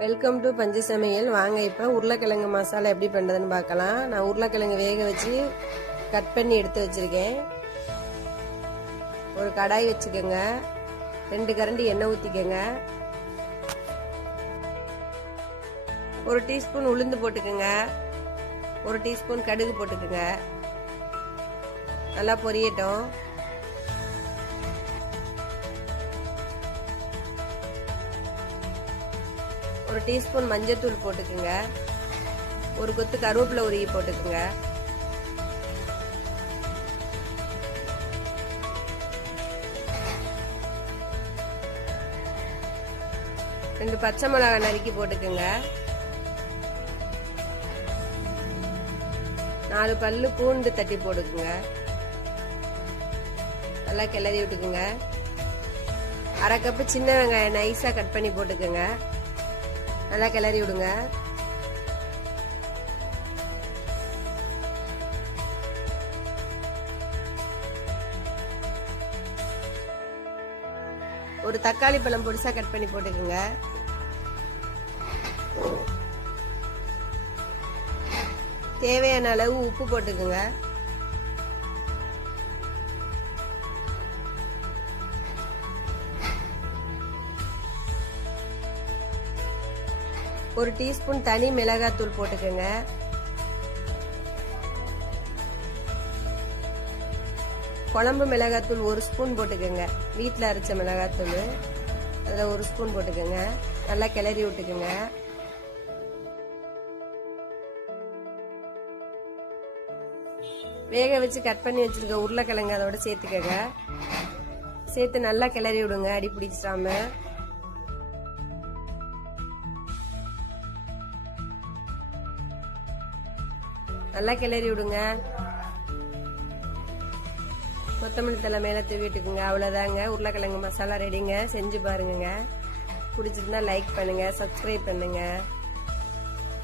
Welcome to பஞ்சு சமையல். வாங்க இப்போ உருளைக்கிழங்கு மசாலா எப்படி பண்ணுறதுன்னு பார்க்கலாம். நான் உருளைக்கிழங்கு வேக வச்சு கட் பண்ணி எடுத்து வச்சுருக்கேன். ஒரு கடாய் வச்சுக்கோங்க. 2 கரண்டி எண்ணெய் ஊற்றிக்கோங்க. 1 டீஸ்பூன் உளுந்து போட்டுக்கோங்க. 1 டீஸ்பூன் கடுகு போட்டுக்கோங்க. நல்லா பொரியட்டும். ஒரு டீஸ்பூன் மஞ்சத்தூள் போட்டுக்குங்க. ஒரு கொத்து கருவேப்பிலை உருகி போட்டுக்குங்க. ரெண்டு பச்சை மிளகாய் நறுக்கி போட்டுக்குங்க. 4 பல்லு பூண்டு தட்டி போட்டுக்குங்க. நல்லா கிளறி விட்டுக்குங்க. 1/2 கப்பு சின்ன வெங்காயம் நைஸா கட் பண்ணி போட்டுக்குங்க. நல்லா கிளறி விடுங்க. ஒரு தக்காளி பழம் பொடிசா கட் பண்ணி போட்டுக்குங்க. தேவையான அளவு உப்பு போட்டுக்குங்க. ஒரு டீஸ்பூன் தனி மிளகாத்தூள் போட்டுக்கோங்க. குழம்பு மிளகாத்தூள் 1 ஸ்பூன் போட்டுக்கோங்க. வீட்டில் அரைச்ச மிளகாத்தூள் அதில் 1 ஸ்பூன் போட்டுக்கோங்க. நல்லா கிளறி விட்டுக்குங்க. வேக வச்சு கட் பண்ணி வச்சிருக்க உருளைக்கிழங்கு அதோட சேர்த்துக்கோங்க. சேர்த்து நல்லா கிளறி விடுங்க, அடி பிடிச்சிடாம. நல்லா கிளறி விடுங்க. கொத்தமல்லி தலை மேலே தூவிட்டுக்குங்க. அவ்வளோதாங்க, உருளைக்கிழங்கு மசாலா ரெடிங்க. செஞ்சு பாருங்க. பிடிச்சிருந்தா லைக் பண்ணுங்க, சப்ஸ்கிரைப் பண்ணுங்க.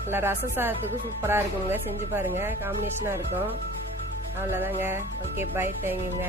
நல்லா ரச சாதத்துக்கு சூப்பராக இருக்குங்க. செஞ்சு பாருங்க, காம்பினேஷனாக இருக்கும். அவ்வளோதாங்க. ஓகே, பாய், தேங்க்யூங்க.